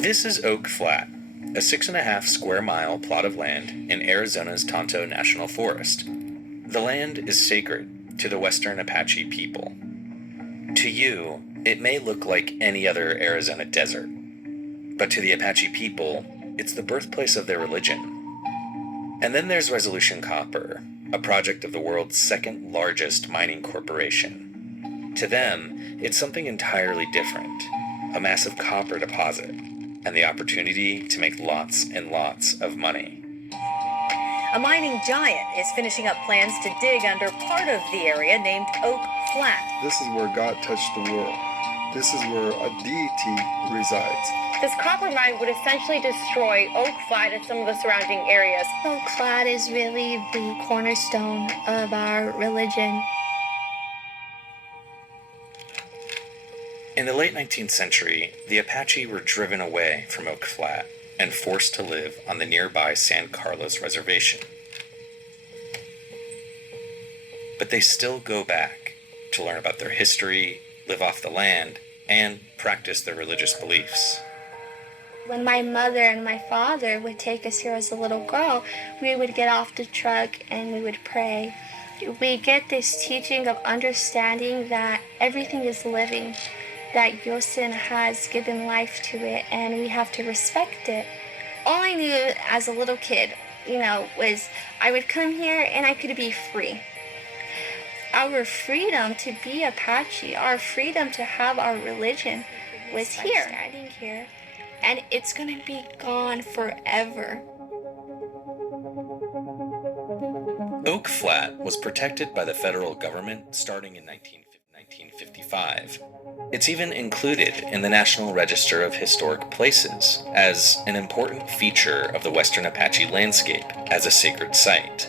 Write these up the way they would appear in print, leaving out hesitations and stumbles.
This is Oak Flat, a 6.5 square mile plot of land in Arizona's Tonto National Forest. The land is sacred to the Western Apache people. To you, it may look like any other Arizona desert, but to the Apache people, it's the birthplace of their religion. And then there's Resolution Copper, a project of the world's second largest mining corporation. To them, it's something entirely different, a massive copper deposit, and the opportunity to make lots and lots of money. A mining giant is finishing up plans to dig under part of the area named Oak Flat. This is where God touched the world. This is where a deity resides. This copper mine would essentially destroy Oak Flat and some of the surrounding areas. Oak Flat is really the cornerstone of our religion. In the late 19th century, the Apache were driven away from Oak Flat and forced to live on the nearby San Carlos Reservation. But they still go back to learn about their history, live off the land, and practice their religious beliefs. When my mother and my father would take us here as a little girl, we would get off the truck and we would pray. We get this teaching of understanding that everything is living, that Yosin has given life to it, and we have to respect it. All I knew as a little kid, was I would come here and I could be free. Our freedom to be Apache, our freedom to have our religion was here, standing here, and it's going to be gone forever. Oak Flat was protected by the federal government starting in 1955. It's even included in the National Register of Historic Places as an important feature of the Western Apache landscape as a sacred site.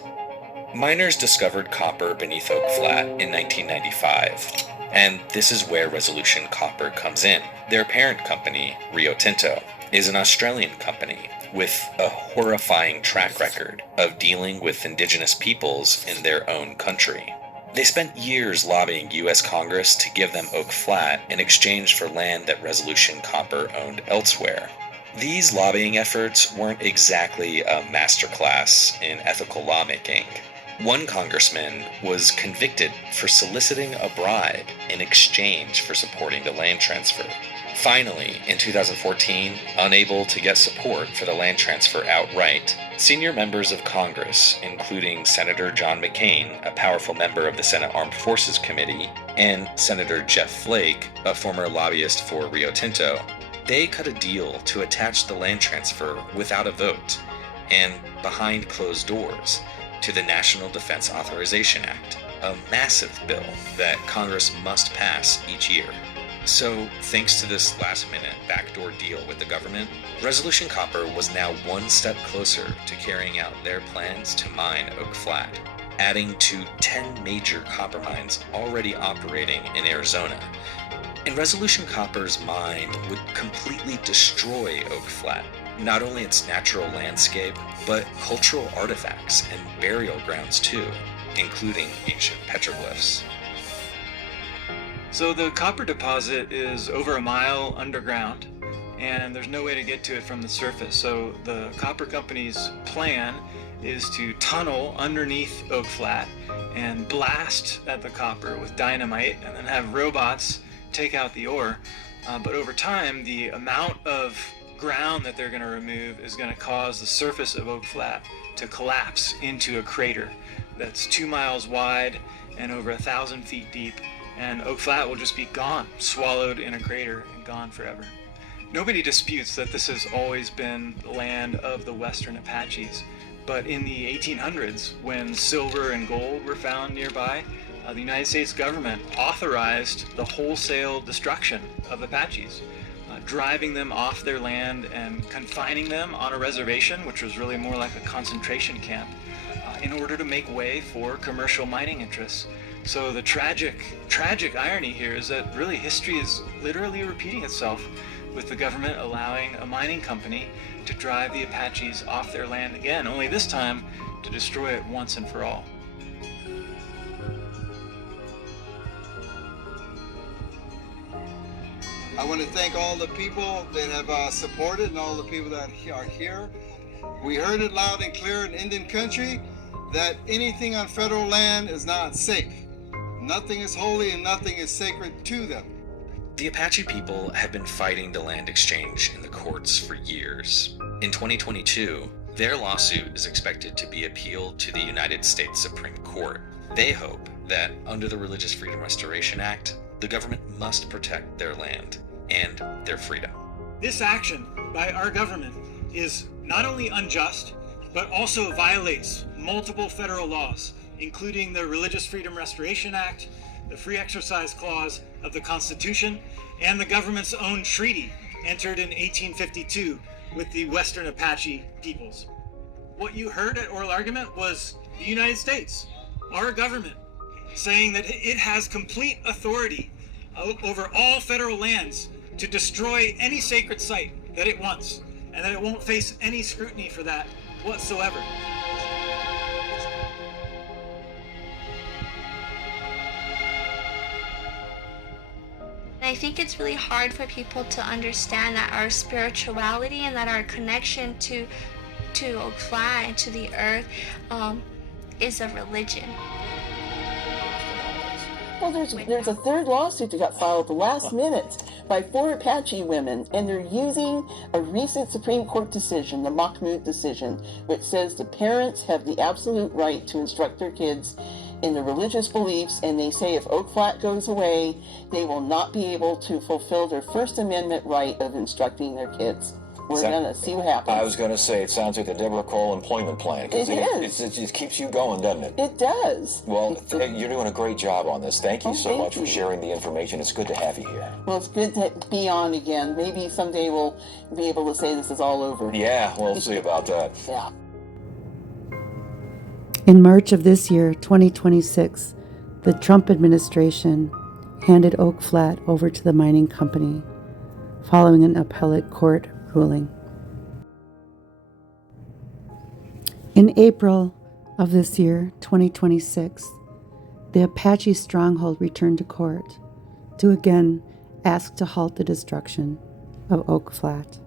Miners discovered copper beneath Oak Flat in 1995, and this is where Resolution Copper comes in. Their parent company, Rio Tinto, is an Australian company with a horrifying track record of dealing with indigenous peoples in their own country. They spent years lobbying U.S. Congress to give them Oak Flat in exchange for land that Resolution Copper owned elsewhere. These lobbying efforts weren't exactly a masterclass in ethical lawmaking. One congressman was convicted for soliciting a bribe in exchange for supporting the land transfer. Finally, in 2014, unable to get support for the land transfer outright, senior members of Congress, including Senator John McCain, a powerful member of the Senate Armed Forces Committee, and Senator Jeff Flake, a former lobbyist for Rio Tinto, they cut a deal to attach the land transfer without a vote and behind closed doors to the National Defense Authorization Act, a massive bill that Congress must pass each year. So, thanks to this last-minute backdoor deal with the government, Resolution Copper was now one step closer to carrying out their plans to mine Oak Flat, adding to 10 major copper mines already operating in Arizona. And Resolution Copper's mine would completely destroy Oak Flat, not only its natural landscape, but cultural artifacts and burial grounds too, including ancient petroglyphs. So the copper deposit is over a mile underground, and there's no way to get to it from the surface. So the copper company's plan is to tunnel underneath Oak Flat and blast at the copper with dynamite and then have robots take out the ore. But over time, the amount of ground that they're going to remove is going to cause the surface of Oak Flat to collapse into a crater that's 2 miles wide and over 1,000 feet deep. And Oak Flat will just be gone, swallowed in a crater and gone forever. Nobody disputes that this has always been the land of the Western Apaches, but in the 1800s, when silver and gold were found nearby, the United States government authorized the wholesale destruction of Apaches, driving them off their land and confining them on a reservation, which was really more like a concentration camp, in order to make way for commercial mining interests. So the tragic irony here is that really history is literally repeating itself, with the government allowing a mining company to drive the Apaches off their land again, only this time to destroy it once and for all. I want to thank all the people that have supported and all the people that are here. We heard it loud and clear in Indian country that anything on federal land is not safe. Nothing is holy and nothing is sacred to them. The Apache people have been fighting the land exchange in the courts for years. In 2022, their lawsuit is expected to be appealed to the United States Supreme Court. They hope that under the Religious Freedom Restoration Act, the government must protect their land and their freedom. This action by our government is not only unjust, but also violates multiple federal laws, including the Religious Freedom Restoration Act, the Free Exercise Clause of the Constitution, and the government's own treaty entered in 1852 with the Western Apache peoples. What you heard at oral argument was the United States, our government, saying that it has complete authority over all federal lands to destroy any sacred site that it wants, and that it won't face any scrutiny for that whatsoever. I think it's really hard for people to understand that our spirituality and that our connection to Oak Flat and to the earth is a religion. Well, there's a third lawsuit that got filed at the last minute by 4 Apache women, and they're using a recent Supreme Court decision, the Mahmoud decision, which says the parents have the absolute right to instruct their kids in their religious beliefs, and they say if Oak Flat goes away, they will not be able to fulfill their First Amendment right of instructing their kids. We're going to see what happens. I was going to say, it sounds like the Deborah Cole employment plan. It is. It just keeps you going, doesn't it? It does. Well, you're doing a great job on this. Thank you so much you. for sharing the information. It's good to have you here. Well, it's good to be on again. Maybe someday we'll be able to say this is all over. Yeah, we'll see about that. Yeah. In March of this year, 2026, the Trump administration handed Oak Flat over to the mining company following an appellate court ruling. In April of this year, 2026, the Apache stronghold returned to court to again ask to halt the destruction of Oak Flat.